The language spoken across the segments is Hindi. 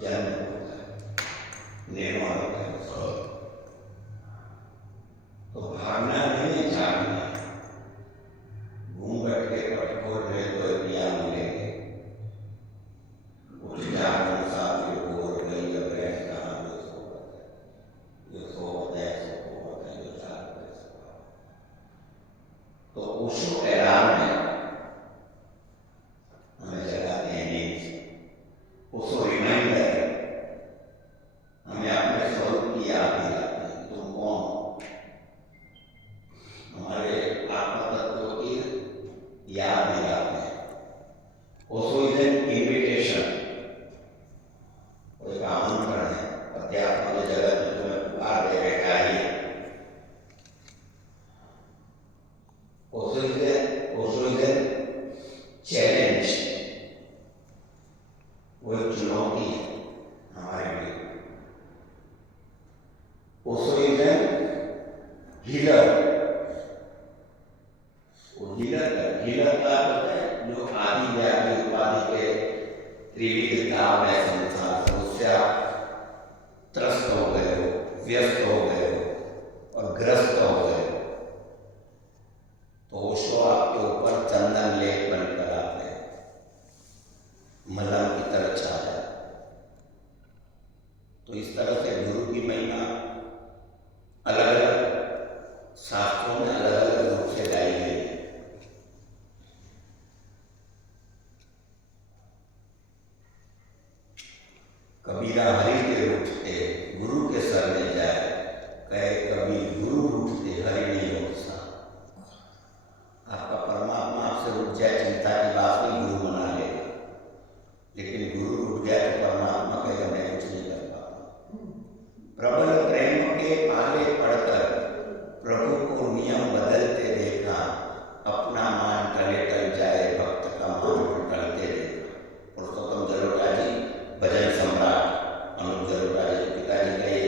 जन्म होता है, निर्माण होता है। तो भागना नहीं है, जागना है। घूंघट के पट खोल रहे तो दिया मिलेंगे। उठ जाग मुसाफिर भोर गई, अब बैठ कहाँ जो सोवत है, जो सोवत है सो होवत है, जो जागत है सो भावत है। तो ओशो ऐलान में हमें जगाते हैं नींद से। ओशो रिमाइंडर हमें अपने स्वरूप की याद दिलाते हैं, तुम कौन हो। हमारे आत्म तत्व की याद दिलाते हैं। ओशो इज एन इन्विटेशन, कोई आमंत्रण है। अध्यात्म के जगत में तुम्हें पुकार दे रहे चाहिए। ओशो इज एन चैलेंज, वो एक चुनौती है हमारे लिए। ओशो इज एन हीलर, वो हीलर का होता है जो आदि व्याधि उपाधि के त्रिविध दाव है संसार से, उससे आप त्रस्त हो गए हो, व्यस्त हो गए हो और ग्रस्त हो गए हो, तो ओशो आपके ऊपर चंदन लेप बनकर आते हैं, मलम की तरह छा जाए। तो इस तरह से गुरु की महिमा अलग अलग शास्त्रों में अलग अलग रूप से गाई गई है। कबीरा हरि के रूठ थे, गुरु के शरण जाए, कहे कबीर गुरु रूठते हरि नहीं होता। आपका परमात्मा आपसे रूठ जाए, चिंता की बात नहीं, गुरु मना लेगा। लेकिन गुरु रूठ गया तो परमात्मा कहेगा मैं कुछ नहीं कर पाऊंगा। प्रबल प्रेम के पाले पड़कर प्रभु को नियम बदलते देखा, अपना मान टले टल जाए, भक्त का मान टलते देखा। पुरुषोत्तम जलोटा जी भजन सम्राट अनुप जलोटा जी के पिताजी का ये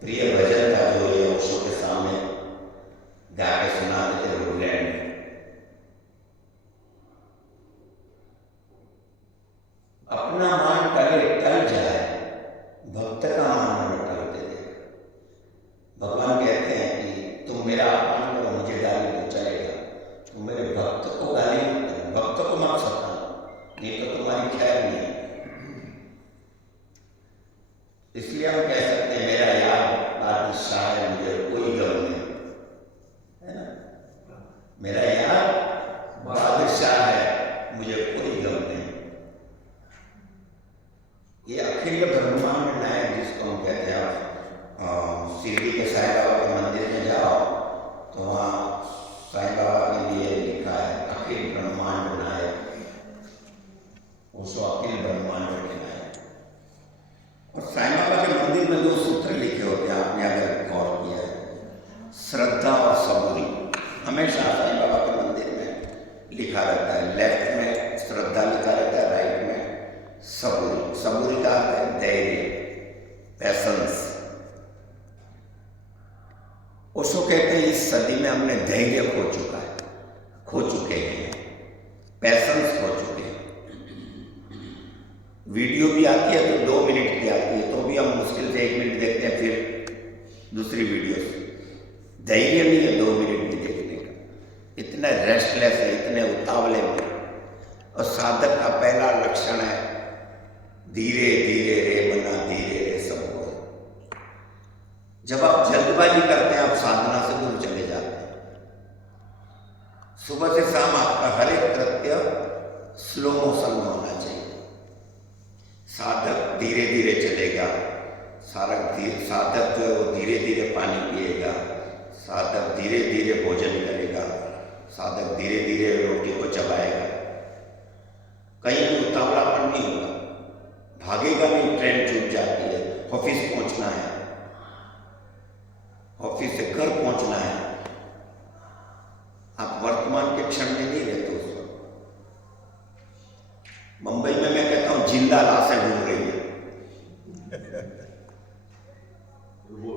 प्रिय भजन था, जो ये ओशो के सामने गा के सुनाते थे वुडलैंड में। अपना मान टले टल जाए, भक्त का मान न टलते देखा। भगवान कहते हैं कि तुम मेरा अपमान करो, मुझे गाली दो चलेगा, तुम मेरे भक्त को गाली मत करो, भक्त को मत सताना, नहीं तो तुम्हारी खैर नहीं है। इसलिए हम कह सकते हैं मेरा यार बादशाह है, मुझे कोई गम नहीं, है ना। मेरा यार बादशाह है, मुझे कोई गम नहीं। ये अखिल ब्रह्मांड नायक जिसको हम कहते हैं, आप शिरडी के साईं बाबा के मंदिर में जाओ तो वहाँ साईं बाबा के लिए लिखा है अखिल ब्रह्मांड नायक, उसको अखिल ब्रह्मांड के नायक। और साईं बाबा के मंदिर में 2 सूत्र लिखे होते हैं, आपने अगर गौर किया है, श्रद्धा और सबूरी। हमेशा साईं बाबा के मंदिर में लिखा रहता है, लेफ्ट में श्रद्धा लिखा रहता है, राइट में सबूरी। सबूरी का अर्थ है धैर्य, पैशंस। ओशो कहते हैं इस सदी में हमने धैर्य खो चुका है, खो चुके हैं, पैशंस खो चुके हैं। वीडियो भी आती है तो 2 मिनट की आती है, तो भी हम मुश्किल से 1 मिनट देखते हैं, फिर दूसरी वीडियो से। धैर्य नहीं है 2 मिनट भी देखने का, इतने रेस्टलेस है, इतने उतावले में। और साधक का पहला लक्षण है धीरे धीरे रे मना, धीरे रे सब हो। जब आप जल्दबाजी करते हैं, आप साधना से दूर चले जाते हैं। सुबह से शाम आपका हर एक कृत्य स्लो मोशन में होना चाहिए। साधक धीरे धीरे चलेगा, साधक जो है वो धीरे धीरे पानी पिएगा, साधक धीरे धीरे भोजन करेगा, साधक धीरे धीरे रोटी को चबाएगा। कहीं भी उतावलापन नहीं होगा, भागेगा नहीं, ट्रेन छूट जाती है, ऑफिस पहुंचना है, ऑफिस से घर पहुंचना है, आप वर्तमान के क्षण में नहीं रहते उस वक्त। मुंबई में मैं कहता हूं जिंदा लाशें घूम रही है,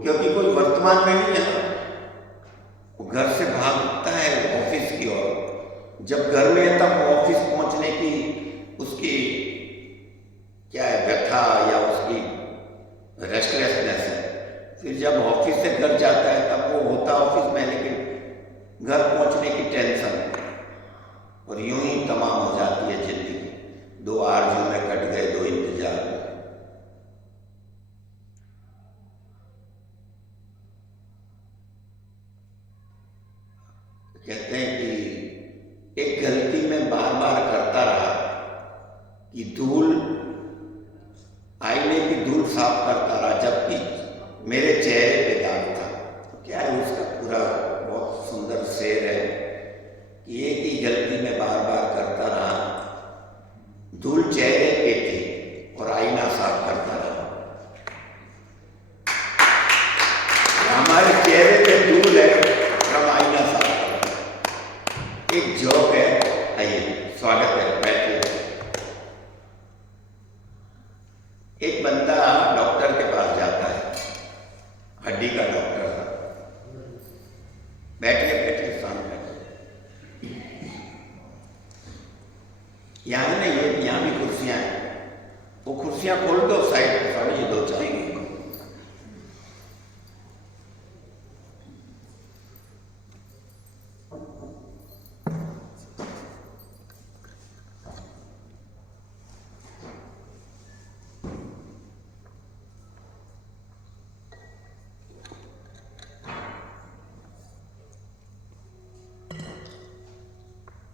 क्योंकि कोई वर्तमान में नहीं है ना। वो घर से भागता है ऑफिस की ओर, जब घर में है तब ऑफिस पहुंचने की उसकी क्या है व्यथा या से घर जाता है तब वो होता ऑफिस में, लेकिन घर पहुंचने की टेंशन, और यूं ही तमाम हो जाती है जिंदगी। 2 आरज़ू में कट गए 2 इंतजार में। कहते हैं कि एक गलती में बार बार करता रहा कि धूल, आईने की धूल साफ करता रहा, जबकि मेरे चेहरे पे दाग था। क्या है उसका पूरा बहुत सुंदर शेर है कि एक ही गलती में बार बार करता रहा, धूल चेहरे पे थी और आईना साफ करता रहा। हमारे चेहरे पे धूल है, हम आईना साफ करते हैं। एक जोक है, आइए, स्वागत है, बैठिए। एक बंदा डॉक्टर के पास जाता है, हड्डी का डॉक्टर था। बैठिए बैठिए, सामने यहाँ नहीं है, यहाँ भी कुर्सियां हैं, वो कुर्सियां खोल दो साइड पे, साढ़े 2-4।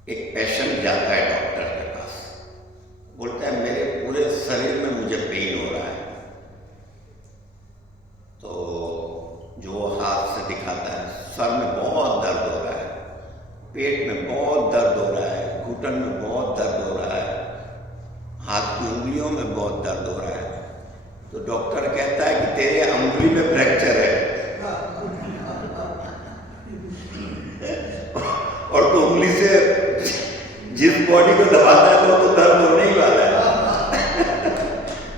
एक पेशेंट जाता है डॉक्टर के पास, बोलता है मेरे पूरे शरीर में मुझे पेन हो रहा है। तो जो हाथ से दिखाता है, सर में बहुत दर्द हो रहा है, पेट में बहुत दर्द हो रहा है, घुटन में बहुत दर्द हो रहा है, हाथ की उंगलियों में बहुत दर्द हो रहा है। तो डॉक्टर कहता है कि तेरे अंगुली में फ्रैक्चर है और तो उंगली से जिस बॉडी को दबाता है तो दर्द होने ही वाला है।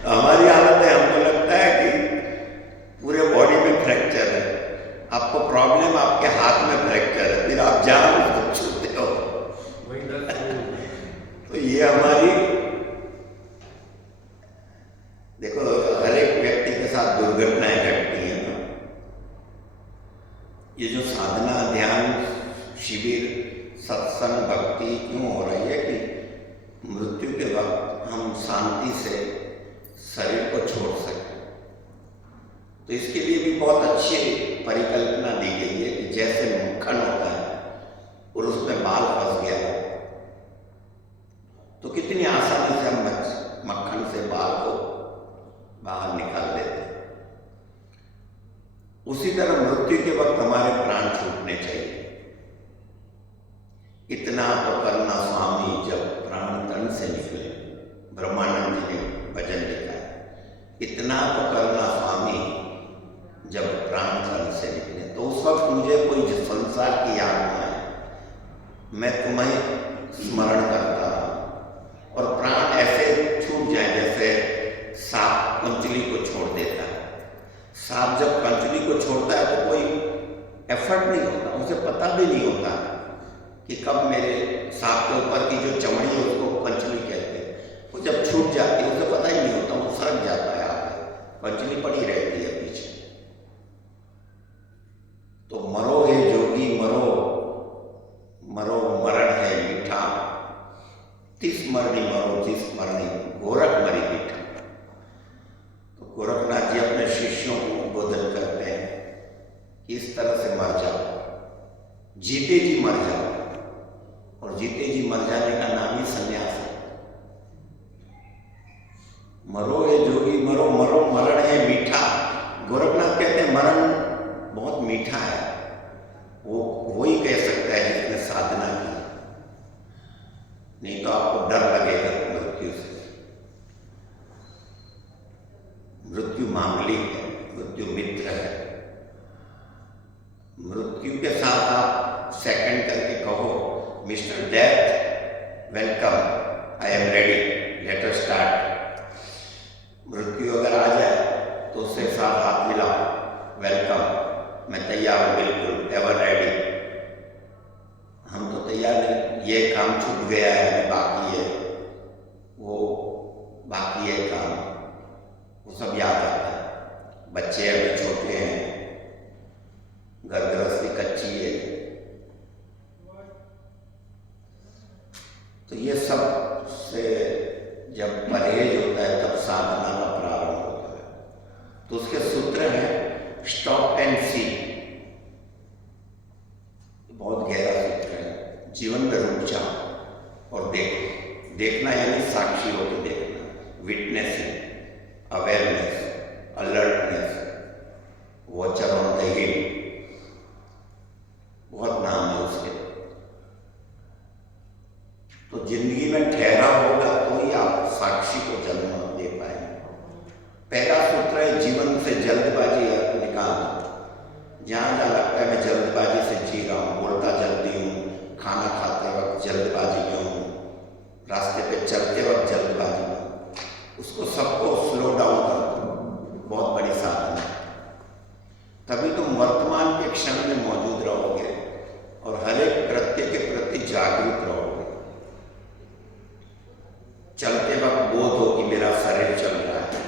हमारी हालत है, हमको लगता है कि पूरे बॉडी में फ्रैक्चर है। आपको प्रॉब्लम आपके हाथ में फ्रैक्चर है, फिर आप जान उसको छूते हो। तो ये हमारी, देखो, हर एक व्यक्ति के साथ दुर्घटनाएं घटती हैं ना। ये जो साधना, ध्यान शिविर, सत्संग, भक्ति क्यों हो रही है कि मृत्यु के वक्त हम शांति से शरीर को छोड़ सकें। तो इसके लिए भी बहुत अच्छी परिकल्पना दी गई है कि जैसे मक्खन होता है और उसमें बाल फंस गया तो कितनी आसानी से हम मक्खन से बाल को बाहर निकाल देते हैं। उसी तरह मृत्यु के वक्त हमारे प्राण छूटने चाहिए। इतना तो करना स्वामी जब प्राण तन से निकले, ब्रह्मानंद जी ने भजन लिखा है। इतना तो करना स्वामी जब प्राण तन से निकले, तो उस वक्त मुझे कोई संसार की याद न आए, मैं तुम्हें स्मरण करता हूं और प्राण ऐसे छूट जाए जैसे सांप कंचुली को छोड़ देता है। सांप जब कंचुली को छोड़ता है तो कोई एफर्ट नहीं होता, उसे पता भी नहीं होता कि कब मेरे सांप के ऊपर की जो चमड़ी है उसको कंचुली कहते हैं, वो जब छूट जाती है उसे पता ही नहीं होता, वो सरक जाता है, आगे कंचुली पड़ी रहती है पीछे। तो मरो हे जोगी मरो, मरो मरण है मीठा, तिस मरनी मरो जिस मरनी, गोरख मरी मीठा। तो गोरखनाथ जी अपने शिष्यों को उद्बोधन करते हैं कि इस तरह से मर जाओ, जीते जी मर जाओ, और जीते जी मर जाने का नाम ही संन्यास है। मरो हे जोगी मरो, मरो मरण है मीठा। गोरखनाथ कहते हैं मरण बहुत मीठा है, वो ही कह सकता है जिसने साधना की, नहीं तो आपको डर लगेगा मृत्यु से। मृत्यु मांगलिक है, मृत्यु मित्र है। मृत्यु के साथ आप सेकंड करके कहो, mister death welcome, I am ready, let us start. मृत्यु अगर आ जाए तो उससे साथ हाथ मिलाओ, वेलकम, मैं तैयार हूँ, बिल्कुल एवर रेडी। हम तो तैयार नहीं, ये काम छूट गया है, बाकी है, वो बाकी है काम, वो सब याद आता है। बच्चे अभी छोटे हैं, घर गृहस्थी कच्ची है। तो ये सब से जब परहेज होता है तब साधना का प्रारंभ होता है। तो उसके सूत्र हैं स्टॉप एंड सी। बहुत गहरा सूत्र है। जीवन में रुक जाओ और देखो। देखना यानी साक्षी होकर देखना, witnessing, awareness, alertness, watcher on the हिल, बहुत नाम है उसके। तो जिंदगी में ठहरा होगा तो ही आप साक्षी को जन्म दे पाएंगे। पहला सूत्र है जीवन से जल्दबाजी निकाल दो। जहाँ जहाँ लगता है मैं जल्दबाजी से जी रहा हूँ, बोलता जल्दी हूँ, खाना खाते वक्त जल्दबाजी में हूँ, रास्ते पे चलते वक्त जल्दबाजी में, उसको सबको स्लो डाउन कर दो। बहुत बड़ी साधना है। तभी तुम वर्तमान के क्षण में मौजूद रहोगे और हर एक कृत्य के प्रति जागरूक रहोगे। चलते वक्त बोध हो कि मेरा शरीर चल रहा है।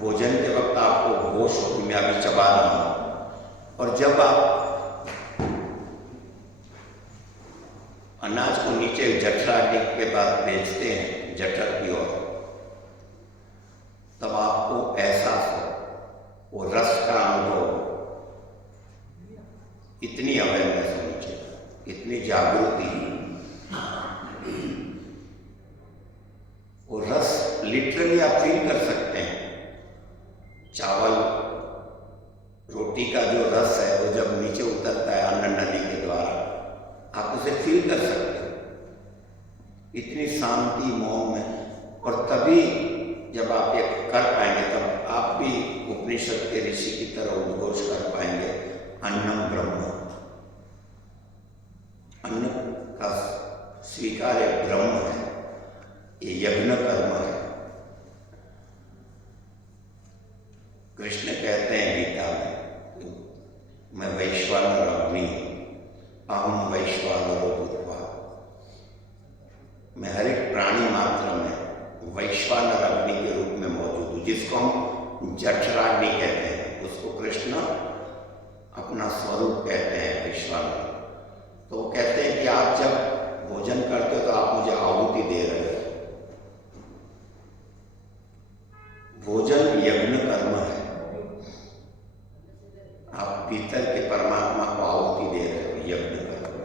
भोजन के वक्त आपको होश हो कि मैं अभी चबा रहा हूं। और जब आप अनाज को नीचे जठराग्नि के बाद भेजते हैं जठर की ओर, तब आपको एहसास हो, वो रस का अनुभव, इतनी अवेयरनेस होनी चाहिए, इतनी जागृति। वो रस लिटरली आप फील कर सकते हैं। चावल रोटी का जो रस है वो जब नीचे उतरता है अन्न नली के द्वारा, आप उसे फील कर सकते हैं इतनी शांति मौन में। और तभी जब आप ये कर पाएंगे तब आप भी उपनिषद के ऋषि की तरह उद्घोष कर पाएंगे, अन्नम ब्रह्म। अन्न का स्वीकार एक ब्रह्म है, ये यज्ञ कर्म है। कृष्ण कहते हैं गीता में, मैं वैश्वानर अग्नि हूं, अहम वैश्वानरो भूत्वा। मैं हर एक प्राणी मात्र में वैश्वानर अग्नि के रूप में मौजूद हूं, जिसको हम जठराग्नि कहते हैं। उसको कृष्ण अपना स्वरूप कहते हैं वैश्वानर। तो वो कहते हैं कि आप जब भोजन करते हो तो आप मुझे आहुति दे रहे हो। भोजन यज्ञ कर्म है। आप भीतर के परमात्मा को आहुति दे रहे हो, यज्ञ कर्म।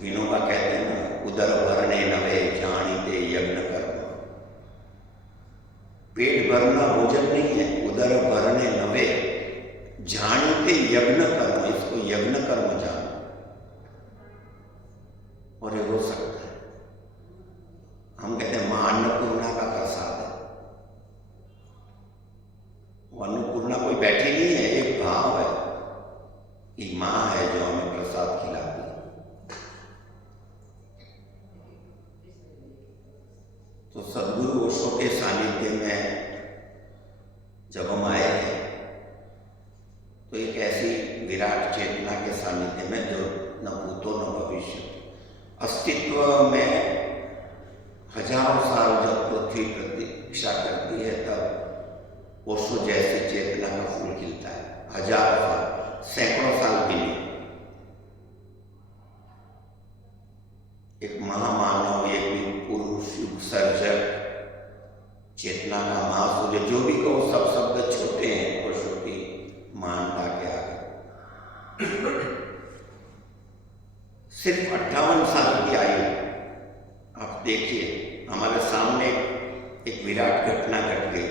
विनोबा कहते हैं ना, उदर भरने नवे जानिते यज्ञ कर्म। पेट भरना भोजन नहीं है, उदर भरने नवे जानिते यज्ञ कर्म। इसको यज्ञ कर्म जानो और ये हो सकता है। हम कहते हैं मां अन्नपूर्णा का प्रसाद है। वो अन्नपूर्णा कोई बैठी नहीं है, एक भाव है कि मां है जो हमें प्रसाद खिलाती है। तो सदगुरु ओशो के सानिध्य में जब हम आए हैं तो एक ऐसी विराट चेतना के सानिध्य में जो न भूतो न भविष्य, अस्तित्व में हजारों साल जब पृथ्वी प्रतीक्षा करती है तब ओशो जैसी चेतना का फूल खिलता है। हजारों साल, सैकड़ों साल भी नहीं। एक महामानव, एक पुरुष, युग सर्जक, चेतना का महासूर्य, जो भी कहो सब शब्द छोटे हैं ओशो की महानता के आगे। सिर्फ 58 साल की आयु। आप देखिए हमारे सामने एक विराट घटना घट गई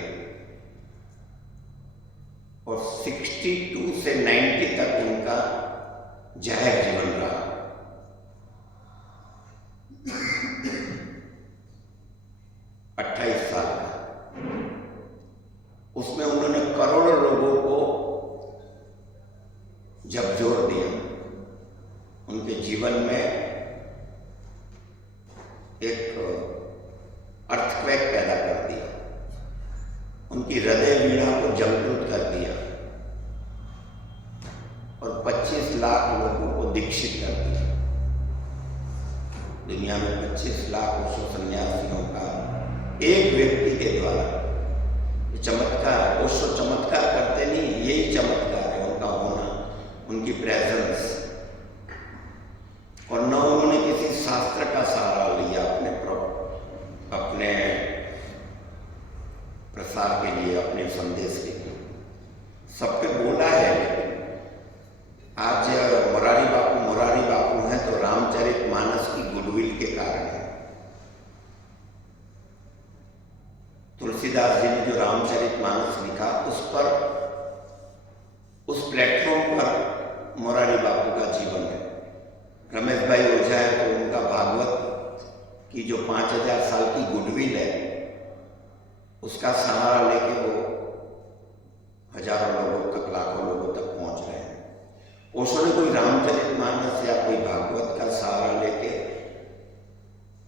और 62 से 90 तक उनका जाहिर जीवन रहा। उसमें उन्होंने करोड़ों लोगों को झकझोर दिया। उनके जीवन में एक अर्थक्वेक पैदा कर दिया। उनकी हृदय वीणा को जागृत कर दिया और 25 लाख लोगों को दीक्षित कर दिया। दुनिया में 25 लाख ओशो सन्यासियों का एक व्यक्ति के द्वारा ये चमत्कार, ओशो चमत्कार करते नहीं, यही चमत्कार है उनका होना, उनकी प्रेजेंस। और न उन्होंने किसी शास्त्र का सहारा लिया अपने प्रसार के लिए, अपने संदेश के लिए। सबके बोला है, लेकिन आज मोरारी बापू हैं तो रामचरितमानस की गुडविल के कारण है। तुलसीदास जी ने जो रामचरितमानस लिखा, उस प्लेटफॉर्म पर मोरारी बापू का जीवन है। रमेश भाई ओझा है तो उनका भागवत की जो 5000 साल की गुडविल है, उसका सहारा लेके वो हजारों लोगों तक, लाखों लोगों तक पहुंच रहे हैं। ओशो ने कोई रामचरितमानस या कोई भागवत का सहारा लेके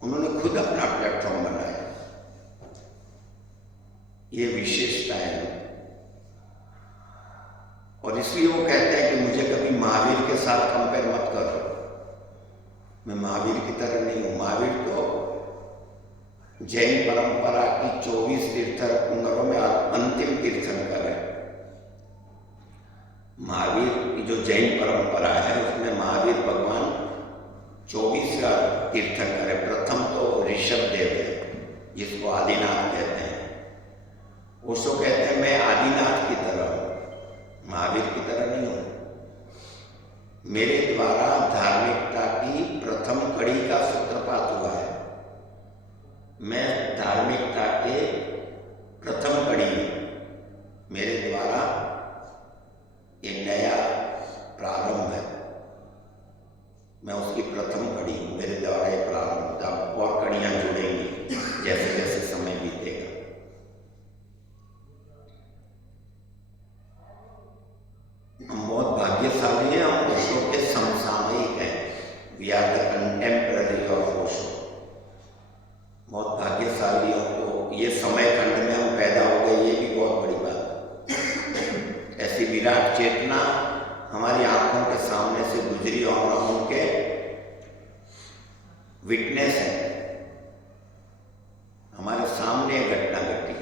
उन्होंने खुद अपना प्लेटफॉर्म बनाया। ये विशेषता है। और इसलिए वो कहते हैं कि मुझे कभी महावीर के साथ कंपेयर मत करो, मैं महावीर की तरह नहीं हूं। महावीर तो जैन परंपरा की 24 तीर्थंकरों में अंतिम तीर्थंकर है। महावीर की जो जैन परंपरा है उसमें महावीर भगवान 24 तीर्थंकर है। प्रथम तो ऋषभदेव है, जिसको आदिनाथ कहते हैं। ओशो कहते हैं मैं आदिनाथ की तरह हूं, महावीर की तरह नहीं हूं। मेरे द्वारा धार्मिकता की प्रथम कड़ी का सूत्रपात हुआ है। मैं धार्मिकता के प्रथम कड़ी हूं। मेरे द्वारा एक नया प्रारंभ है, मैं उसकी प्रथम कड़ी हूं। मेरे द्वारा एक प्रारंभ, अब और कड़ियां जुड़ेंगी जैसे जैसे समय बीतेगा। हम बहुत भाग्यशाली हैं, हम ओशो के समसामयिक हैं। We are the contemporary of Osho. बहुत भाग्यशाली हो तो ये समय खंड में हम पैदा हो गए, ये भी बहुत बड़ी बात है। ऐसी विराट चेतना हमारी आंखों के सामने से गुजरी और हम उनके विटनेस हैं। हमारे सामने घटना घटी,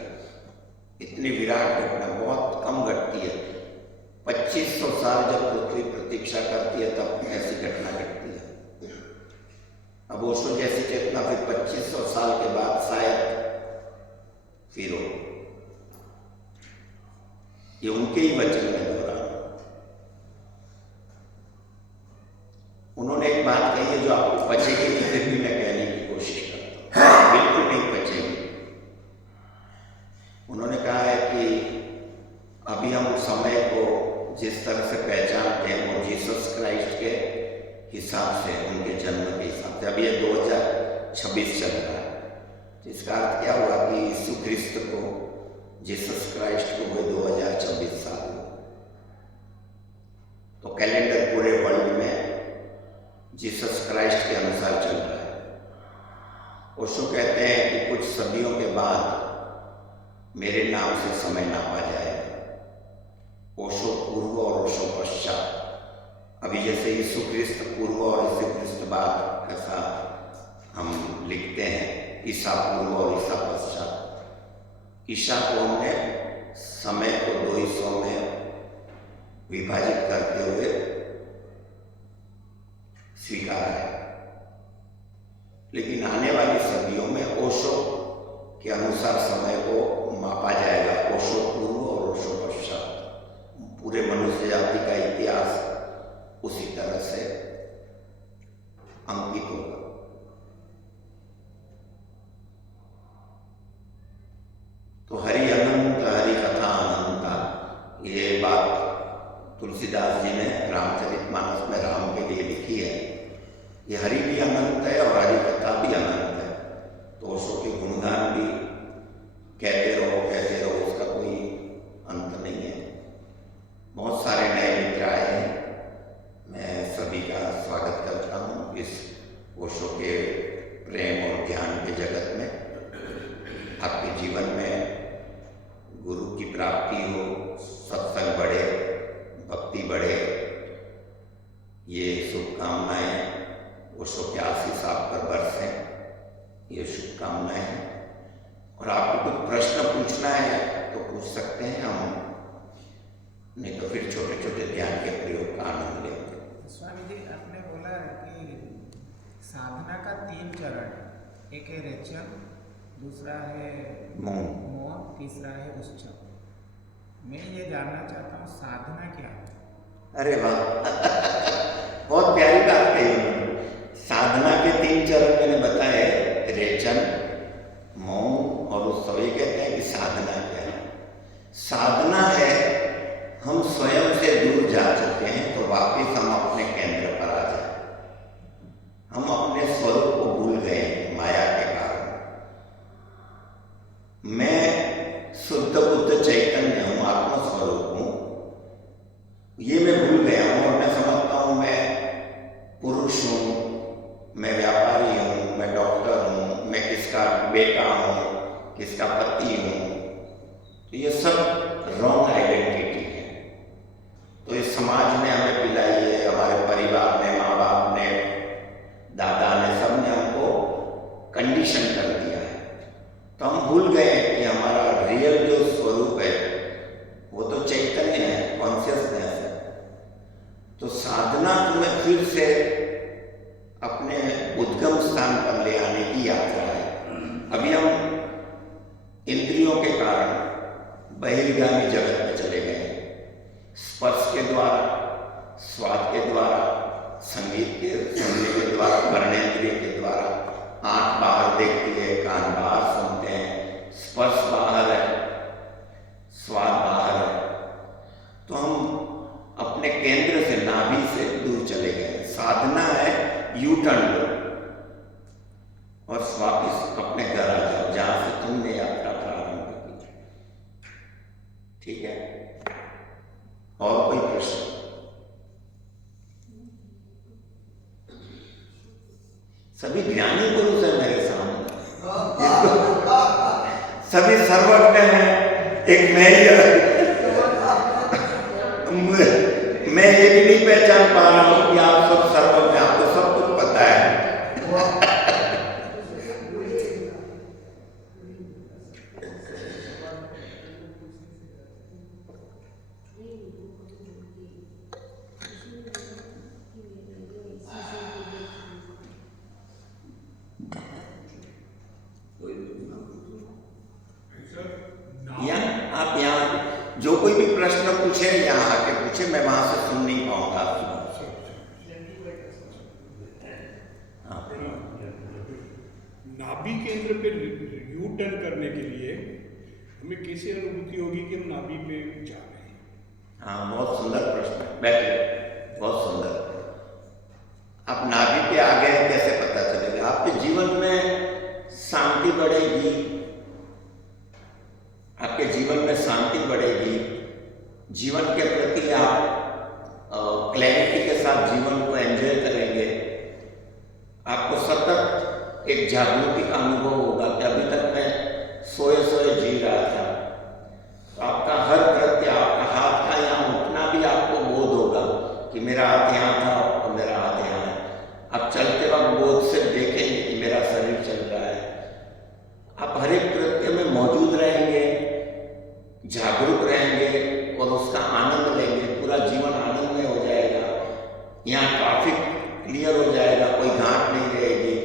इतनी विराट घटना बहुत कम घटती है। 2500 साल जब पृथ्वी प्रतीक्षा करती है तब ऐसी घटना घटती है। अब ओशो जैसी चेतना फिर 2500 साल के बाद शायद फिर हो। ये उनके ही वचन में दोहरा। उन्होंने एक बात कही है जो आपको पचेगी नहीं, फिर भी मैं कहने की कोशिश करता हूँ, बिल्कुल नहीं पचेगी। उन्होंने कहा है कि अभी हम समय को जिस तरह से पहचानते हैं वो जीसस क्राइस्ट के हिसाब से, उनके जन्म के हिसाब से। अभी ये 2026 चल रहा है, तो इसका अर्थ क्या हुआ कि यीशु ख्रिस्त को, जीसस क्राइस्ट को हुए 2026 साल। तो कैलेंडर पूरे वर्ल्ड में जीसस क्राइस्ट के अनुसार चल रहा है। ओशो कहते हैं कि कुछ सदियों के बाद मेरे नाम से समय नापा जाएगा। ओशो पूर्व और ओशो पश्चात। अभी जैसे यीशु ख्रिस्त पूर्व और यीशु ख्रिस्त बाद ऐसा हम लिखते हैं, ईसा पूर्व और ईसा पश्चात। ईसा को हमने समय को 2 हिस्सों में विभाजित करते हुए स्वीकारा है। लेकिन आने वाली सदियों में ओशो के अनुसार समय को मापा जाएगा, ओशो पूर्व और ओशो पश्चात। पूरे मनुष्य जाति का इतिहास उसी तरह से अंकित होगा। तो हरि अनंत हरि कथा अनंता, ये बात तुलसीदास जी ने रामचरितमानस में राम के लिए लिखी है। ये हरि भी अनंत है और हरि कथा भी अनंत है। तो ओशो के गुणगान भी कहते रहो, उसका कोई अंत नहीं है। बहुत सारे नए मित्र आए हैं, मैं सभी का स्वागत करता हूँ इस ओशो के प्रेम और ज्ञान के जगत में। आपके जीवन में गुरु की प्राप्ति हो, सत्संग बढ़े, भक्ति बढ़े, ये शुभकामनाएं ओशो के आशीष आप पर बरसें, ये शुभकामनाएं। और आपको कुछ प्रश्न पूछना है तो पूछ सकते हैं हम, नहीं तो फिर छोटे छोटे ध्यान के प्रयोग का आनंद लेंगे। स्वामी जी, आपने बोला कि साधना का 3 चरण, एक है रेचन, दूसरा है मौन, तीसरा है उच्चम। मैं ये जानना चाहता हूँ साधना क्या है? अरे वाह बहुत प्यारी बात कही उन्होंने। साधना के 3 चरण मैंने बताए, रेचन, मौन और उत्सव। ये कहते हैं कि साधना क्या है? साधना है हम स्वयं से दूर जा चुके हैं तो वापिस हम अपने केंद्र पर आ जाए। हम अपने स्वरूप को भूल गए माया के कारण। मैं शुद्ध बुद्ध चैतन्य हूँ, आत्मस्वरूप हूँ, ये मैं भूल गया हूँ और मैं समझता हूँ मैं पुरुष हूँ, मैं व्यापारी हूँ, मैं डॉक्टर हूँ, मैं किसका बेटा हूँ, किसका पति हूँ। तो ये सब रॉन्ग आइडेंटिटी है। तो इस समाज ने हमें पिलाई है, हमारे परिवार ने, माँ बाप ने, दादा ने, सब ने हमको कंडीशन कर दिया है। तो हम भूल गए कि हमारा रियल जो स्वरूप है वो तो चैतन्य है, कॉन्शियसनेस है। तो साधना तुम्हें फिर से अपने उद्गम स्थान पर ले आने की यात्रा है। अभी हम इंद्रियों के कारण बहिर्गामी जगत में चले गए, स्पर्श के द्वारा, स्वाद के द्वारा, संगीत के सुनने के द्वारा, कर्णेंद्रिय के द्वारा। आंख बाहर देखती है, कान बाहर सुनते हैं, स्पर्श बाहर है, स्वाद बाहर है। तो हम अपने केंद्र से, नाभि से दूर चले गए। साधना है यू टर्न लो और वापिस अपने घर आ जाओ जहां से तुमने यात्रा प्रारंभ की। ठीक है, और कोई प्रश्न? सभी ज्ञानी पुरुष है मेरे सामने, सभी सर्वज्ञ हैं, एक मैं ही मैं ये भी नहीं पहचान पा रहा हूं कि आप सब सर्वज्ञ, आपको सब कुछ पता है। आप यहाँ जो कोई भी प्रश्न पूछे यहाँ आके पूछे, मैं वहां से सुन नहीं पाऊंगा। नाभि केंद्र पे यू टर्न करने के लिए हमें कैसी अनुभूति होगी कि हम नाभि पे जा रहे हैं? हाँ, बहुत सुंदर प्रश्न है, बैठिए, बहुत सुंदर। आप नाभि पे आ गए कैसे पता चलेगा? आपके जीवन में शांति बढ़ेगी, आपके जीवन में शांति बढ़ेगी, जीवन के प्रति आप क्लैरिटी के साथ जीवन को एंजॉय करेंगे। आपको सतत एक जागृति का अनुभव होगा कि अभी तक मैं सोए सोए जी रहा था। तो आपका हर कृत्य, आपका हाथ का यहाँ उठना भी आपको बोध होगा कि मेरा हाथ यहाँ था और मेरा हाथ यहाँ है। आप चलते वक्त बोध से देखेंगे कि मेरा शरीर चल रहा है। आप हर एक कृत्य में मौजूद रहेंगे, जागरूक रहेंगे और उसका आनंद लेंगे। पूरा जीवन आनंदमय हो जाएगा। यहाँ ट्रैफिक क्लियर हो जाएगा, कोई घाट नहीं रहेगी,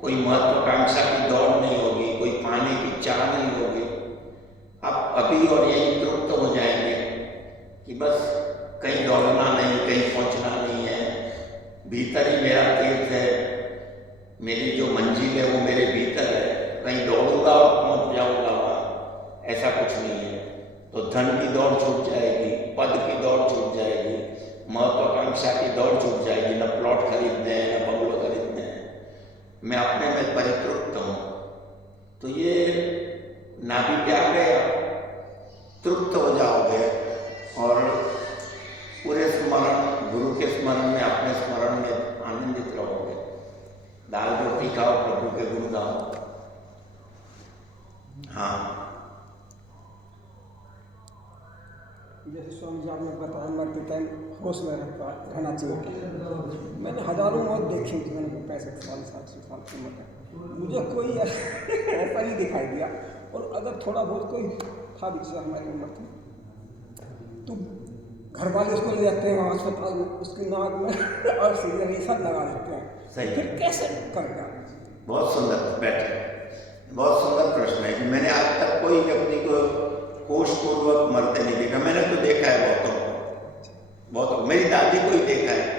कोई महत्वाकांक्षा की दौड़ नहीं होगी, कोई पाने की चाह नहीं होगी। आप अभी और यहीं तृप्त हो जाएंगे कि बस कहीं दौड़ना नहीं, कहीं पहुंचना नहीं है, भीतर ही मेरा तीर्थ है, मेरी जो मंजिल है वो मेरे भीतर है, कहीं दौड़ूंगा और पहुंच जाऊंगा वहाँ, ऐसा कुछ नहीं है। तो धन की दौड़ छूट जाएगी, पद की दौड़ छूट जाएगी, महत्वाकांक्षा की दौड़ छूट जाएगी। न प्लॉट खरीदने हैं, न बंगलो खरीदने हैं, मैं अपने में परितृप्त हूँ। तो ये नाभि पे आ गए, तृप्त हो जाओगे और पूरे स्मरण, गुरु के स्मरण में, अपने स्मरण में आनंदित रहोगे। दाल रोटी खाओ, प्रभु के गुण गाओ। हाँ, जैसे स्वामी जी आपने बताया मरते टाइम होश में रहना चाहिए। मैंने हजारों मौत देखी जीवन में, 65 साल, 60 साल की उम्र में। मुझे कोई ऐसा नहीं दिखाई दिया और अगर थोड़ा बहुत कोई था भी, जैसे हमारी उम्र थी, तो घर वाले उसको ले जाते हैं वहाँ अस्पताल में, उसकी नाक में और सिग्नेचर लगा देते हैं। सही। फिर कैसे करेगा? बहुत सुंदर बैठे, बहुत सुंदर प्रश्न है कि मैंने आज तक कोई व्यक्ति को कोषपूर्वक मरते नहीं देखा। मैंने तो देखा है बहुतों को, बहुत। मेरी दादी को ही देखा है।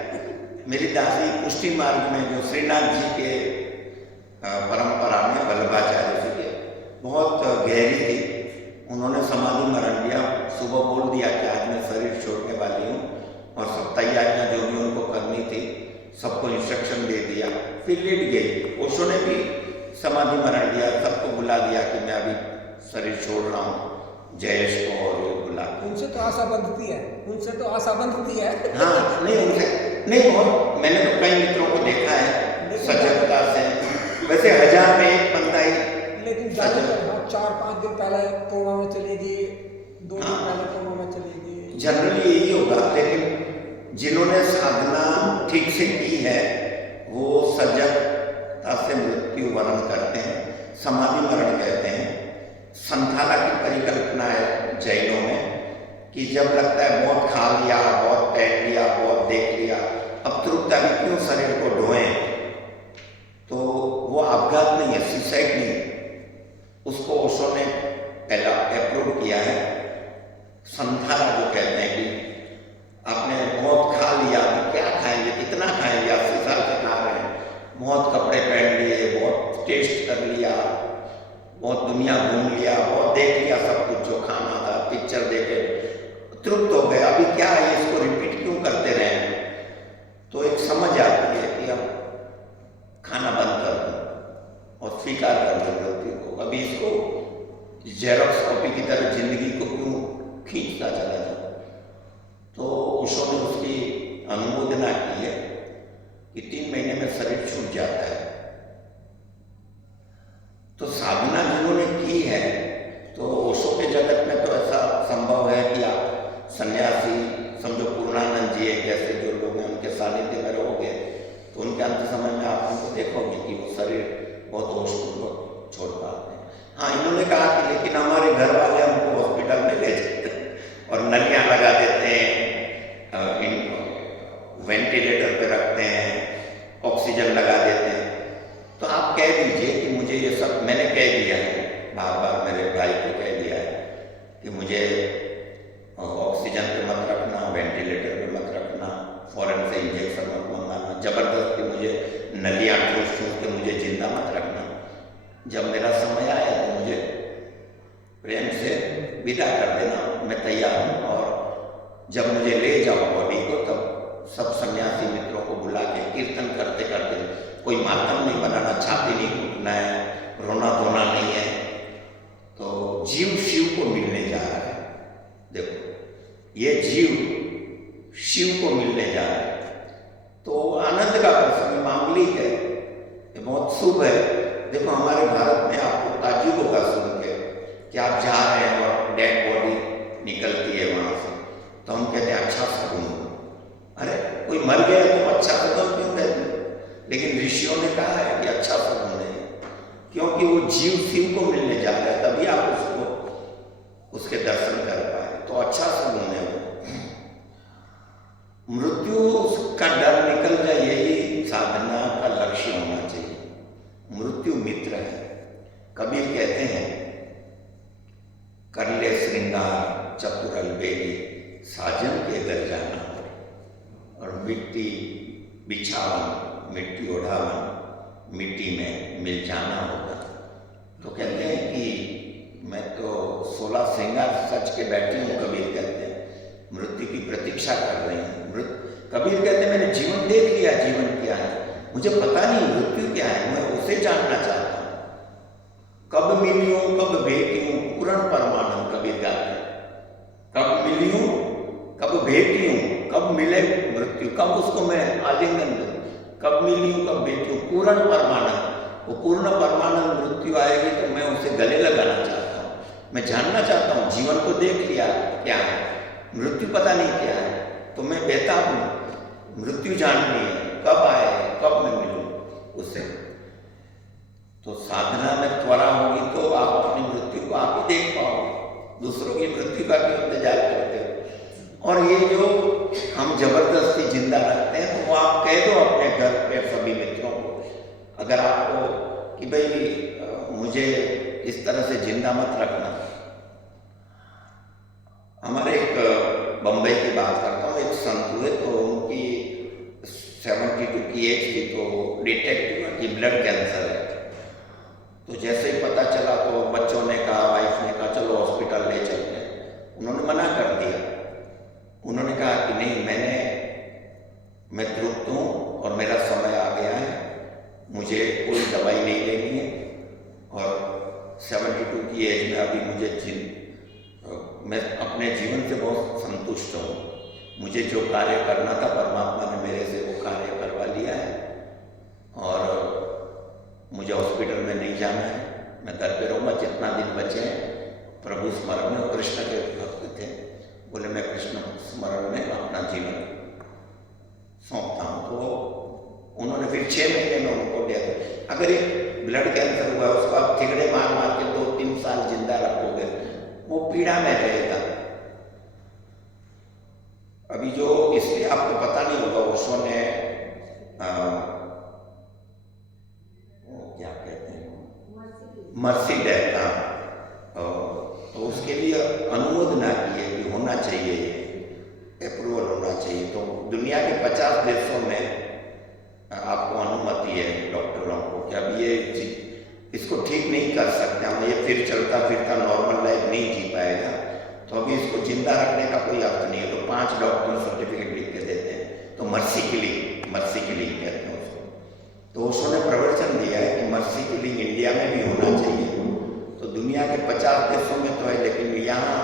मेरी दादी पुष्टि मार्ग में जो श्रीनाथ जी के परंपरा में वल्लभाचार्य जी के बहुत गहरी थी, उन्होंने समाधि मरण लिया। सुबह बोल दिया कि आज मैं शरीर छोड़ने वाली हूँ, और सब तैयारियाँ जो भी उनको करनी थी सबको इंस्ट्रक्शन दे दिया, फिर लेट गई। ओशो ने भी समाधि मरण लिया, सबको बुला दिया कि मैं अभी शरीर छोड़ रहा हूँ, जयेश को और ये बुला। उनसे तो आशा बंधती है, उनसे तो आशा बंधती है। हाँ, नहीं उनसे नहीं, बहुत। मैंने तो कई मित्रों को देखा है सजगता से। वैसे 1000 में एक बंदा ही, लेकिन ज़्यादातर 4-5 दिन पहले कोमा में चलेगी, 2 दिन पहले कोमा में चलेगी। जनरली यही होगा। लेकिन जिन्होंने साधना ठीक से की है वो सजगता से मृत्यु वरण करते हैं, समाधि मरण कहते हैं। संथाला की परिकल्पना है जैनों में कि जब लगता है बहुत खा लिया, बहुत पहन लिया, बहुत देख लिया, अब तृप्त अभी क्यों शरीर को ढोएं, तो वो आपघात नहीं है, सुसाइड नहीं है। उसको ओशो ने पहला अप्रूव किया है। संथाला जो कहते हैं कि आपने बहुत खा लिया, तो क्या खाएंगे, कितना खाएंगे, 80 साल से खा रहे हैं, बहुत कपड़े पहन लिए, बहुत टेस्ट कर लिया, बहुत दुनिया घूम लिया, बहुत देख लिया, सब कुछ जो खाना था, पिक्चर देखे, तृप्त हो गए, अभी क्या है, इसको रिपीट क्यों करते रहे। तो एक समझ आती है कि अब खाना बंद कर दो और स्वीकार कर दो मृत्यु को। अभी इसको जेरोक्स कॉपी की तरह जिंदगी को क्यों खींचता चला जाए। तो ओशो ने उसकी अनुमोदना की है कि 3 महीने में शरीर छूट जाता है। तो साधना जिन्होंने की है, तो ओशो के जगत में तो ऐसा संभव है कि आप सन्यासी समझो, पूर्णानंद जी एक ऐसे जो लोग हैं, उनके सानिध्य में रहोगे तो उनके अंत समय में आप उनको देखोगे कि वो शरीर बहुत होशपूर्वक छोड़ पाते हैं। हाँ, इन्होंने कहा कि लेकिन हमारे घर वाले हमको हॉस्पिटल में ले जाते हैं और नलियाँ लगा देते हैं, वेंटिलेटर पे रखते हैं, ऑक्सीजन लगा देते हैं। तो आप कह दीजिए कि मुझे ये सब, मैंने कह दिया है, बार बार मेरे भाई को कह दिया है कि मुझे ऑक्सीजन पे मत रखना, वेंटिलेटर पे मत रखना, फॉरेन से इंजेक्शन मत मंगाना, जबरदस्ती मुझे नलियाँ ठूस के मुझे जिंदा मत रखना। जब मेरा समय आया तो मुझे प्रेम से विदा कर देना, मैं तैयार हूँ। और जब मुझे ले जाओ बॉडी को, तब सब सन्यासी मित्रों को बुला के कीर्तन करते करते, कोई मातम नहीं बनाना, छाती नहीं टूटना है, रोना धोना नहीं है। तो जीव शिव को मिलने जा रहा है। देखो, ये जीव शिव को मिलने जा रहा है, तो आनंद का प्रसंग, मांगलिक है, ये बहुत शुभ है। देखो, हमारे भारत में आपको ताज्जुब होगा सुन के कि आप जा रहे हैं और डेड बॉडी निकलती है वहाँ से, तो हम कहते हैं अच्छा शगुन। अरे कोई मर गया तो अच्छा शगुन क्यों कहते हैं? लेकिन ऋषियों ने कहा है कि अच्छा शगुन नहीं, क्योंकि वो जीव शिव को मिलने जा रहा है, तभी आप उसको उसके दर्शन कर पाए, तो अच्छा शगुन है वो। मृत्यु का डर निकल जाए, यही साधना का लक्ष्य होना चाहिए। मृत्यु मित्र है। कबीर कहते हैं, कर ले श्रृंगार चतुर अलबेली, साजन के घर जाना हो, और मिट्टी बिछावन, मिट्टी ओढ़ावन, मिट्टी में मिल जाना होगा। तो कहते हैं कि मैं तो 16 श्रृंगार सच के बैठी हूँ, कबीर कहते हैं, मृत्यु की प्रतीक्षा कर रही हूँ। कबीर कहते हैं मैंने जीवन देख लिया, जीवन क्या है, मुझे पता नहीं मृत्यु क्या है, मैं उसे जानना चाहता हूँ। कब मिली हूँ, कब भेटी हूँ, पूर्ण परमानंद कबीर गाते हैं। कब मिली हूँ, कब भेटी हूँ, कब मिले मृत्यु, कब उसको मैं आलिंगन दूँ, कब मिली हूँ, कब भेटी हूँ, पूर्ण परमानंद। वो पूर्ण परमानंद मृत्यु आएगी तो मैं उसे गले लगाना चाहता हूँ, मैं जानना चाहता हूँ। जीवन को देख लिया क्या है, मृत्यु पता नहीं क्या है, तो मैं बेताब हूँ, मृत्यु जाननी है, कब आए, कब मैं मिलूँ उससे। तो साधना में त्वरा होगी तो आप अपनी मृत्यु को मृत्यु का क्यों इंतजार करते हो? और ये जो हम जबरदस्ती जिंदा रखते हैं, तो वो आप कह दो अपने घर पे सभी मित्रों को, अगर आपको कि भाई मुझे इस तरह से जिंदा मत रखना। हमारे एक बम्बई की बात करता हूँ, एक संत हुए, तो उनकी 72 की एज थी, तो डिटेक्ट हुआ कि ब्लड कैंसर है। तो जैसे ही पता चला तो बच्चों ने कहा, वाइफ ने कहा चलो हॉस्पिटल ले चलते हैं। उन्होंने मना कर दिया। उन्होंने कहा कि नहीं, मैं तृप्त हूँ और मेरा समय आ गया है, मुझे कोई दवाई नहीं लेनी है, और 72 की एज में अभी मैं अपने जीवन से बहुत संतुष्ट हूँ। मुझे जो कार्य करना था परमात्मा ने मेरे से वो कार्य करवा लिया है, और मुझे हॉस्पिटल में नहीं जाना है। मैं घर पे रहूँगा, जितना दिन बचे हैं प्रभु स्मरण में। कृष्ण के भक्त थे, बोले मैं कृष्ण स्मरण में अपना जीवन सौंपता हूँ। तो उन्होंने फिर 6 महीने में उनको दिया। अगर एक ब्लड कैंसर हुआ, उसको आप थिगड़े मार मार के 2-3 साल जिंदा रखोगे, वो पीड़ा में रहेगा। अभी जो, इसलिए आपको पता नहीं होगा, ओशो ने क्या कहते हैं, मर्सी डेथ, तो उसके लिए अनुमोदना की है कि होना चाहिए, अप्रूवल होना चाहिए। तो दुनिया के 50 देशों में आपको अनुमति है डॉक्टरों को कि अब ये इसको ठीक नहीं कर सकते हम, ये फिर चलता फिरता नॉर्मल लाइफ नहीं जी पाएगा, तो अभी इसको जिंदा रखने का कोई अर्थ नहीं है। तो 5 डॉक्टर सर्टिफिकेट लिख के देते हैं, तो मर्सी किलिंग कहते हैं उसको। तो उसने प्रवचन दिया है कि मर्सी किलिंग इंडिया में भी होना चाहिए। तो दुनिया के 50 देशों में तो है, लेकिन यहाँ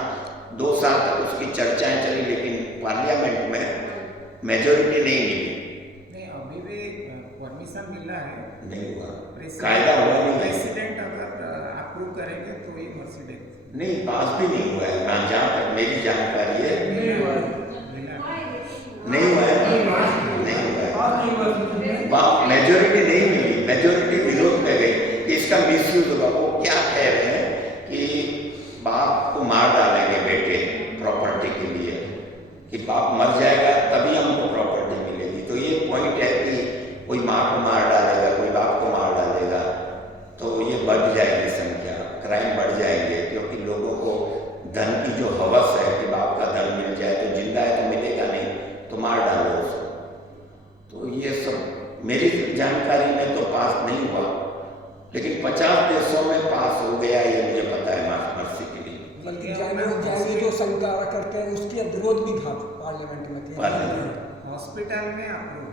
2 साल तक उसकी चर्चाएं चली, लेकिन पार्लियामेंट में मेजोरिटी नहीं मिली। नहीं, अभी भी परमिशन मिला है, नहीं हुआ, कायदा हुआ नहीं है। प्रेसिडेंट अगर अप्रूव करेंगे तो ये मर्सिडीज नहीं, पास भी नहीं हुआ है, जहाँ तक मेरी जानकारी है नहीं हुआ है। मेजोरिटी नहीं मिली, मेजोरिटी विरोध में गई कि इसका मिसयूज होगा। वो क्या कह रहे हैं कि बाप को मार डालेंगे बेटे प्रॉपर्टी के लिए, कि बाप मर जाएगा तभी हमको प्रॉपर्टी मिलेगी। तो ये पॉइंट है कि कोई माँ को मार डालेगा, कोई बाप को मार डालेगा, तो ये बढ़ जाएगी संख्या, क्राइम बढ़ जाएंगे, क्योंकि लोगों को धन की जो हवस है कि बाप का धन मिल जाए, तो जिंदा है तो मिलेगा नहीं, तो मार डालो उसको। तो ये सब मेरी जानकारी में तो पास नहीं हुआ, लेकिन 50 देशों में पास हो गया, ये मुझे पता है मर्सी के लिए। बल्कि जाने जो संकारा करते हैं उसके विरोध भी था पार्लियामेंट में। हॉस्पिटल में अप्रूव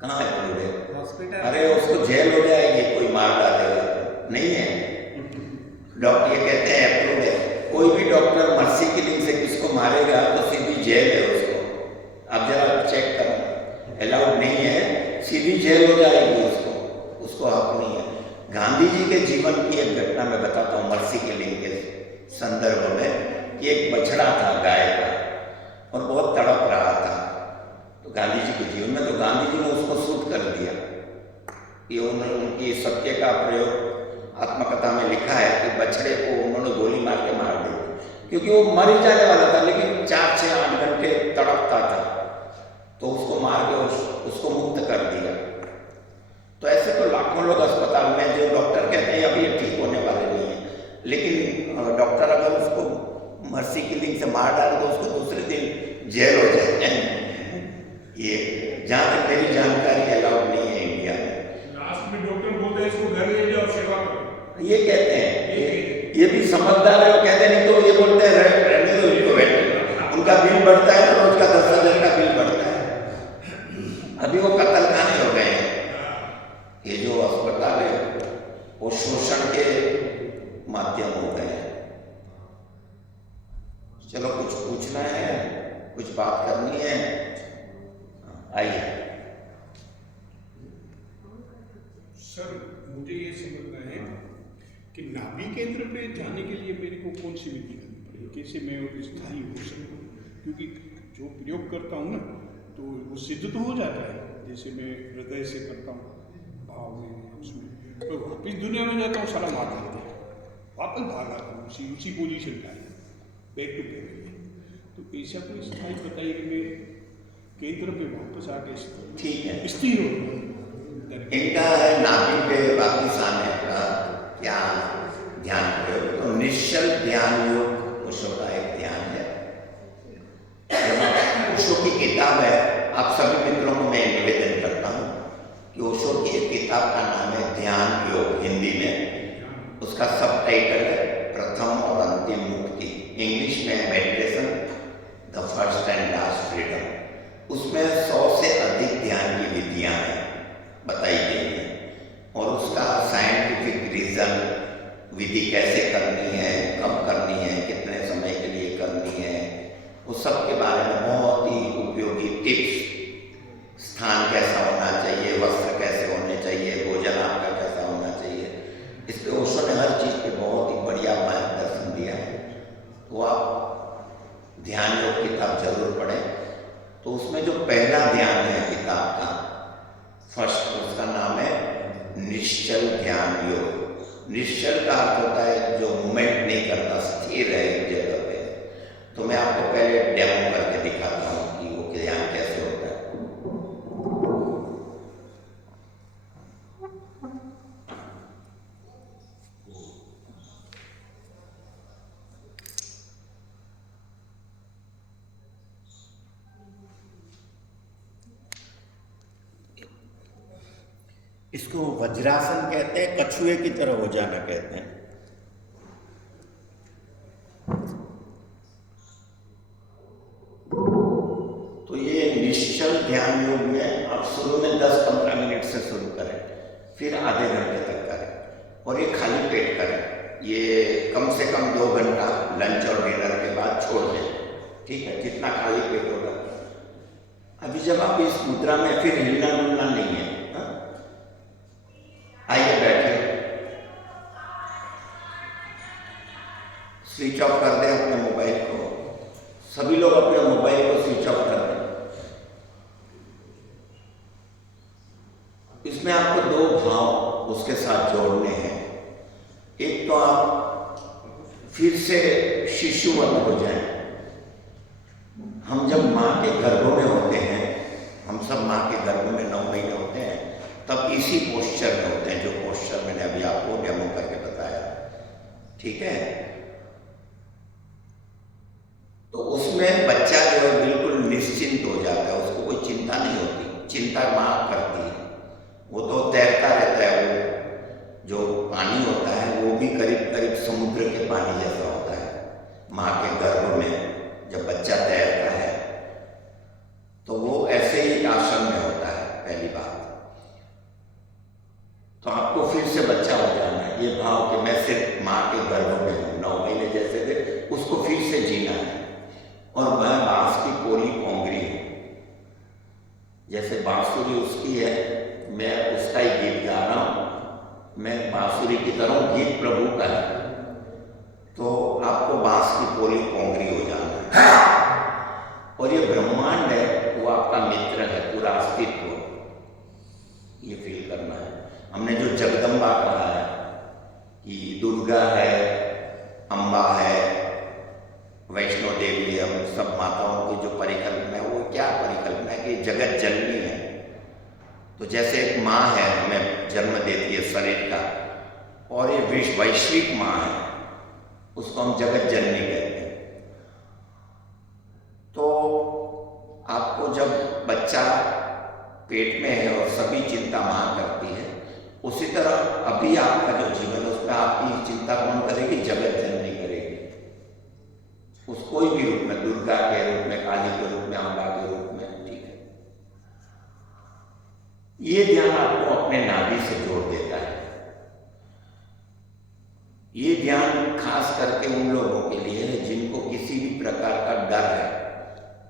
कहाँ अप्रूव है? हॉस्पिटल, अरे उसको जेल हो जाएगी, कोई मार डालेगा तो नहीं है। डॉक्टर ये कहते हैं अप्रूव है, कोई भी डॉक्टर मर्सी किलिंग से किसको मारेगा तो सीधी जेल है उसको। आप जरा चेक करना, अलाउड नहीं है, सीधी जेल हो जाएगी उसको हक नहीं है। गांधी जी के जीवन की एक घटना मैं बताता हूँ मर्सी किलिंग के संदर्भ में, कि एक बछड़ा था गाय का और बहुत तड़प रहा था। तो गांधी जी के जीवन में, तो गांधी जी ने उसको शूट कर दिया। ये उनकी सत्य का प्रयोग आत्मकथा में लिखा है कि बछड़े को उन्होंने गोली मार के मार दी, क्योंकि वो मर ही जाने वाला था, लेकिन 4 से 8 घंटे तड़पता था, तो उसको मार के उसको मुक्त कर दिया। तो ऐसे तो लाखों लोग अस्पताल में, जो डॉक्टर कहते हैं अभी ये ठीक होने वाले नहीं है, लेकिन डॉक्टर अगर उसको मर्सी किलिंग से मार डाले तो उसको दूसरे दिन जेल हो जाए। ये जहाँ तक मेरी जानकारी अलाउड नहीं है इंडिया में। लास्ट में डॉक्टर बोलते हैं इसको घर ले जाओ, सेवा करो, ये कहते हैं, ये भी समझदार है। वो कहते नहीं तो ये बोलते हैं रहने दो इनको, बैठे, उनका बिल बढ़ता है ना, रोज का 10,000 का बिल बढ़ता है। अभी वो कत्ल खाने हो गए हैं। ये जो अस्पताल है वो शोषण के माध्यम हो गए हैं। चलो कुछ पूछना है, कुछ बात करनी है, आइए। सर मुझे ये समझना है कि नाभि केंद्र पे जाने के लिए मेरे को कौन सी विधि करनी पड़ेगी, कैसे मैं स्थायी हो सकूँ? क्योंकि जो प्रयोग करता हूँ ना, तो वो सिद्ध तो हो जाता है, जैसे मैं हृदय से करता हूँ भाव में, उसमें तो वापिस दुनिया में जाता हूँ, सारा मार देता हूँ, वापस भाग आता हूँ उसी पोजीशन का है। Back to family. तो ऐसा कोई स्थाई बताइए कि मैं केंद्र पे वापस आके ठीक है। स्थिर हो जाऊं। इनका है नाभि पे वापिस आने का क्या ध्यान प्रयोग, तो निश्चल ध्यान योग ओशो का एक ध्यान है। ओशो की किताब है, आप सभी मित्रों को मैं निवेदन करता हूँ कि ओशो की एक किताब का नाम है ध्यान योग हिंदी में, उसका सब टाइटल है प्रथम और अंतिम मुक्ति, इंग्लिश में meditation the first and last freedom. उसमें 100 से अधिक ध्यान की विधियां हैं बताई गई हैं, और उसका साइंटिफिक रीजन, विधि कैसे करनी है, कब करनी है, कितने समय के लिए करनी है, उस सब के बारे में बहुत ही उपयोगी टिप्स, स्थान कैसा होना चाहिए, वस्त्र कैसे होने चाहिए, भोजन आपका कैसा होना चाहिए, इस पे ओशो ने हर चीज़ पे बहुत ही बढ़िया मार्गदर्शन दिया है। तो आप ध्यान योग किताब जरूर पढ़ें। तो उसमें जो पहला ध्यान है किताब का फर्स्ट, उसका नाम है निश्चल ध्यान योग। निश्चल का अर्थ होता है जो मूवमेंट नहीं करता, स्थिर है एक जगह पे। तो मैं आपको पहले डेमो करके दिखाता हूँ कि वो ध्यान कैसे होता है। इसको वज्रासन कहते हैं, कछुए की तरह हो जाना कहते हैं। तो ये निश्चल ध्यान योग में आप शुरू में 10-15 मिनट से शुरू करें, फिर आधे घंटे तक करें, और ये खाली पेट करें। ये कम से कम 2 घंटा लंच और डिनर के बाद छोड़ दें, ठीक है, जितना खाली पेट होगा। अभी जब आप इस मुद्रा में फिर हिलना डुलना नहीं है, आइए बैठे, स्विच ऑफ कर दें अपने मोबाइल को। सभी लोग अपने मोबाइल को स्विच ऑफ कर दें। इसमें आपको 2 भाव उसके साथ जोड़ने हैं। एक तो आप फिर से शिशुवत हो जाएं। हम जब माँ के गर्भ में होते हैं, हम सब माँ के गर्भ में 9 महीने होते हैं, तब इसी पोस्चर में होते हैं, जो पोस्चर मैंने अभी आपको डेमो करके बताया, ठीक है। तो उसमें बच्चा जो है बिल्कुल निश्चिंत हो जाता है, उसको कोई चिंता नहीं होती, चिंता माँ करती है। वो तो तैरता रहता है, वो जो पानी होता है वो भी करीब करीब समुद्र के पानी जैसा होता है। माँ के गर्भ में जब बच्चा तैरता है तो वो ऐसे ही आश्रम में होता है, पहली बात। तो आपको फिर से बच्चा हो जाना है, ये भाव कि मैं सिर्फ माँ के गर्भ में हूँ, 9 महीने जैसे थे, उसको फिर से जीना है। और मैं बांस की कोली पोंगरी हूँ, जैसे बांसुरी उसकी है, मैं उसका ही गीत गा रहा हूँ, मैं बांसुरी की तरह, गीत प्रभु का है। तो आपको बांस की कोली पोंगरी हो जाना है। और ये ब्रह्मांड है, वो आपका मित्र है, पूरा अस्तित्व, ये फील करना है। हमने जो जगदम्बा कहा है कि दुर्गा है, अम्बा है, वैष्णो देवी है, हम सब माताओं की जो परिकल्पना है, वो क्या परिकल्पना है कि जगत जननी है। तो जैसे एक माँ है, हमें जन्म देती है शरीर का, और ये वैश्विक माँ है, उसको हम जगत जननी कहते हैं। तो आपको जब बच्चा पेट में है और सभी चिंता माँ करती है, उसी तरह अभी आपका जो जीवन है उसमें आपकी चिंता कौन करेगी? जगत जननी करेगी। उस कोई भी रूप में, दुर्गा के रूप में, काली के रूप में, अम्बा के रूप में, ठीक है। ये ध्यान आपको अपने नाभि से जोड़ देता है। ये ध्यान खास करके उन लोगों के लिए है जिनको किसी भी प्रकार का डर है।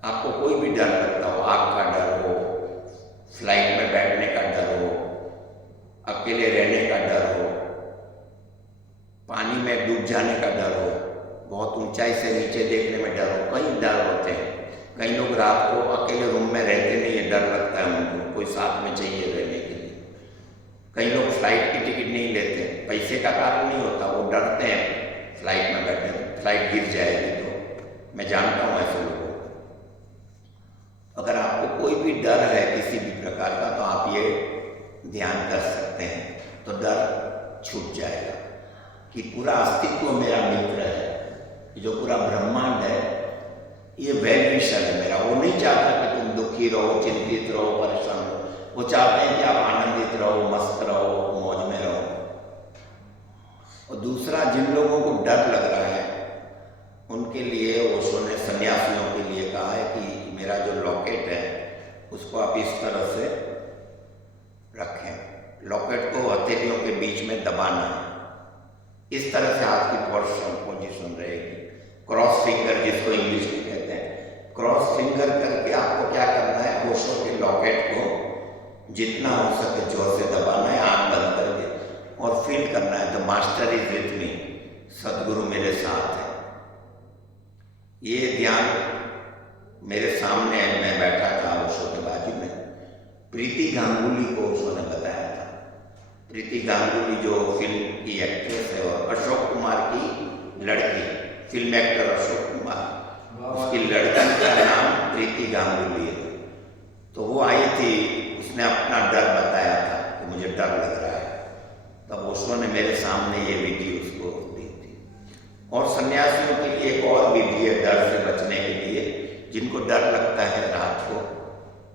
आपको कोई भी डर लगता हो, आग का डर हो, फ्लाइट में बैठने का डर हो, अकेले रहने का डर हो, पानी में डूब जाने का डर हो, बहुत ऊंचाई से नीचे देखने में डर हो, कई डर होते हैं। कई लोग रात को अकेले रूम में रहते नहीं है, डर लगता है उनको, कोई साथ में चाहिए रहने के लिए। कई लोग फ्लाइट की टिकट नहीं लेते, पैसे का कारण नहीं होता, वो डरते हैं फ्लाइट में बैठे, फ्लाइट गिर जाएगी तो। मैं जानता हूँ ऐसे लोगों को। अगर आपको कोई भी डर है किसी भी प्रकार का तो आप ये ध्यान कर सकते हैं, तो डर छूट जाएगा कि पूरा अस्तित्व मेरा मित्र है, जो पूरा ब्रह्मांड है ये वेल विशर है मेरा। वो नहीं चाहता कि तुम दुखी रहो, चिंतित रहो, परेशान रहो। वो चाहते हैं कि आप आनंदित रहो, मस्त रहो, मौज में रहो। और दूसरा, जिन लोगों को डर लग रहा है उनके लिए ओशो ने सन्यासियों के लिए कहा है कि मेरा जो लॉकेट है उसको आप इस तरह से रखें, लॉकेट को हथेलियों के बीच में दबाना है, इस तरह से हाथ की पोजीशन रहेगी। क्रॉस फिंगर जिसको इंग्लिश में कहते हैं, क्रॉस फिंगर करके आपको क्या करना है, ओशो के लॉकेट को जितना हो सके जोर से दबाना है, आंख बंद करके, और फील करना है the master is with me, सदगुरु मेरे साथ है। ये ध्यान मेरे सामने मैं बैठा था ओशो के बाजू में, प्रीति गांगुली को ओशो ने बताया था। प्रीति गांगुली जो फिल्म की एक्ट्रेस है और अशोक कुमार की लड़की, फिल्म एक्टर अशोक कुमार, उसकी लड़की का नाम प्रीति गांगुली है। तो वो आई थी, उसने अपना डर बताया था कि मुझे डर लग रहा है, तब ओशो ने मेरे सामने ये विधि उसको दी थी। और सन्यासियों के लिए एक और विधि है डर से बचने के लिए। जिनको डर लगता है रात को,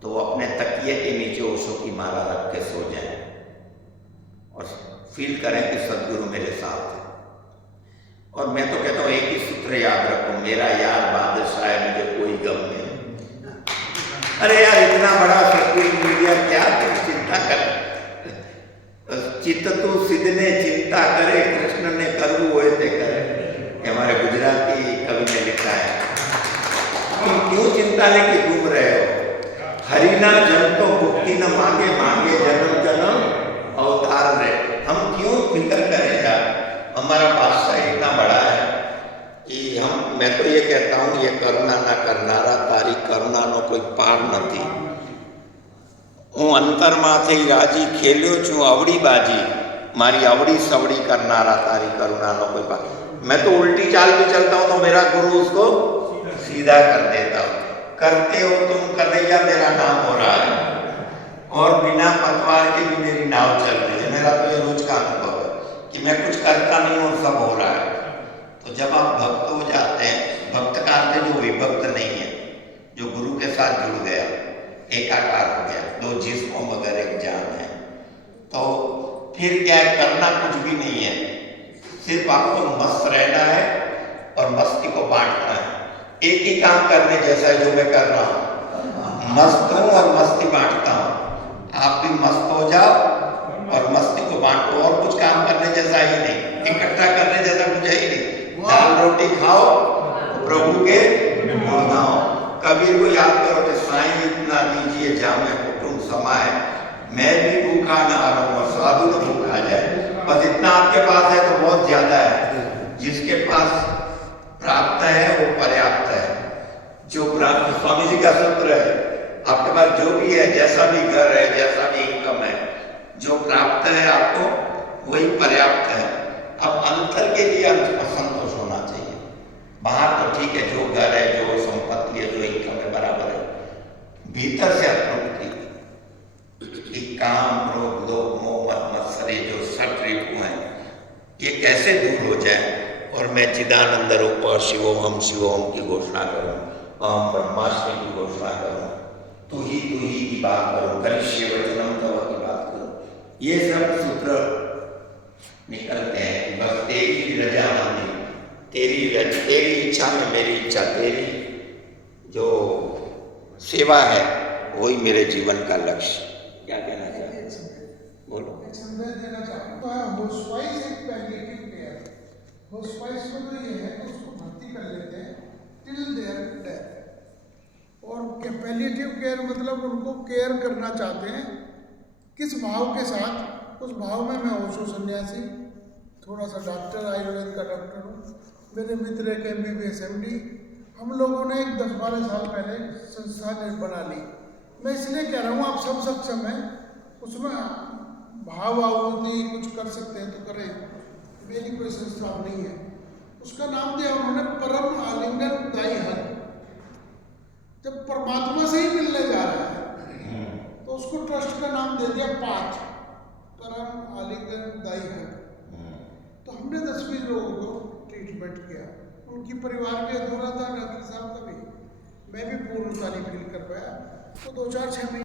तो वो अपने तकिए के नीचे ओशो की माला रख के सो जाएं और फील करें कि सदगुरु मेरे साथ है। और मैं तो कहता हूँ एक ही सूत्र याद रखो, मेरा यार बादशाह है, मुझे कोई गम नहीं। अरे यार, इतना बड़ा सदगुरु मिल गया, क्या तुम चिंता कर। चित्त तू सिद्धने चिंता करे, कृष्ण ने करવું હોય તે करे, हमारे गुजराती कवि ने लिखा है। तुम क्यों चिंता लेके घूम रहे हो? हरिना जन तो मुक्ति न मांगे, मांगे जन्म जन्म अवतार रहे। हम क्यों फिक्र करें यार, हमारा बादशाह इतना बड़ा है कि मैं तो ये कहता हूँ, ये करुणा ना करनारा तारी करुणा नो कोई पार नहीं। हूँ अंतरमांथी राजी खेल्यो छू अवड़ी बाजी, मारी अवड़ी सवड़ी करनारा तारी करुणा नो कोई पार। मैं तो उल्टी चाल भी चलता हूँ तो मेरा गुरु उसको सीधा कर देता हूँ। करते हो तुम कन्हैया, मेरा नाम हो रहा है, और बिना पतवार के भी मेरी नाव चल रही है। मेरा तो ये रोज का अनुभव है कि मैं कुछ करता नहीं हूँ और सब हो रहा है। तो जब आप भक्त हो जाते हैं, भक्त का अर्थ जो विभक्त नहीं है, जो गुरु के साथ जुड़ गया, एकाकार हो गया, दो जिस्मों मगर एक जान है, तो फिर क्या है, करना कुछ भी नहीं है, सिर्फ आपको मस्त रहना है और मस्ती को बांटना है। एक ही काम करने जैसा है जो मैं कर रहा हूँ, मस्त हूँ और मस्ती बांटता हूँ। आप भी मस्त हो जाओ और मस्ती को बांटो, और कुछ काम करने जैसा ही नहीं, इकट्ठा करने जैसा कुछ है ही नहीं। दाल रोटी खाओ, प्रभु के गुण गाओ। कबीर को याद करो कि साईं इतना दीजिए जामे कुटुंब समाए, मैं भी भूखा ना रहूं और साधु न भूखा जाए। बस इतना आपके पास है तो बहुत ज्यादा है। जिसके पास प्राप्त है वो पर्याप्त है। जो प्राप्त, स्वामी जी का सूत्र है, आपके पास जो भी है, जैसा भी घर है, जैसा भी इनकम है, जो प्राप्त है आपको वही पर्याप्त है। अब अंतर के लिए अंत को संतोष होना चाहिए। बाहर तो ठीक है, जो घर है, जो संपत्ति है, जो इनकम है, बराबर है। भीतर से अतृप्ति, काम, क्रोध, लोभ, मोह, मद मत्सर, जो सट रिपु हैं, ये कैसे दूर हो जाए और मैं चिदानंद रूप शिवोहम शिवोहम की घोषणा करूं, अहम ब्रह्मास्मि की घोषणा करूं, तू ही की बात करूं, करिष्ये वचनम तव की बात करूं। ये सब सूत्र निकलते हैं कि बस तेरी रजामंदी, तेरी इच्छा में मेरी इच्छा, तेरी जो सेवा है वही मेरे जीवन का लक्ष्य। क्या कहना चाहते हैं? बोलो। संदेश देना चाहूँगा। हाउसवाइफ एक पैलिएटिव केयर, हाउसवाइफ में तो ये है कि उसको भर्ती कर लेते हैं टिल देयर डेथ, और पैलिएटिव केयर मतलब उनको केयर करना चाहते हैं। किस भाव के साथ? उस भाव में मैं ओशो सन्यासी, थोड़ा सा डॉक्टर, आयुर्वेद का डॉक्टर हूँ, मेरे मित्र एक MBBS MD, हम लोगों ने 10-12 साल पहले संस्था बना ली। मैं इसलिए कह रहा हूँ, आप सब सक्षम हैं, उसमें भाव आहुति कुछ कर सकते हैं तो करें, मेरी कोई संस्था नहीं है। उसका नाम दिया उन्होंने परम आलिंगन दाई हक। से ही मिलने जा रहा है, तो उसको ट्रस्ट का नाम दे दिया पाठ, परम आलिंगन दाई है। तो हमने 10-20 लोगों को ट्रीटमेंट किया, उनकी परिवार भी अधूरा था, डॉक्टर साहब का भी, मैं भी पूर्णता नहीं फील कर पाया। तो 2-4-6 महीने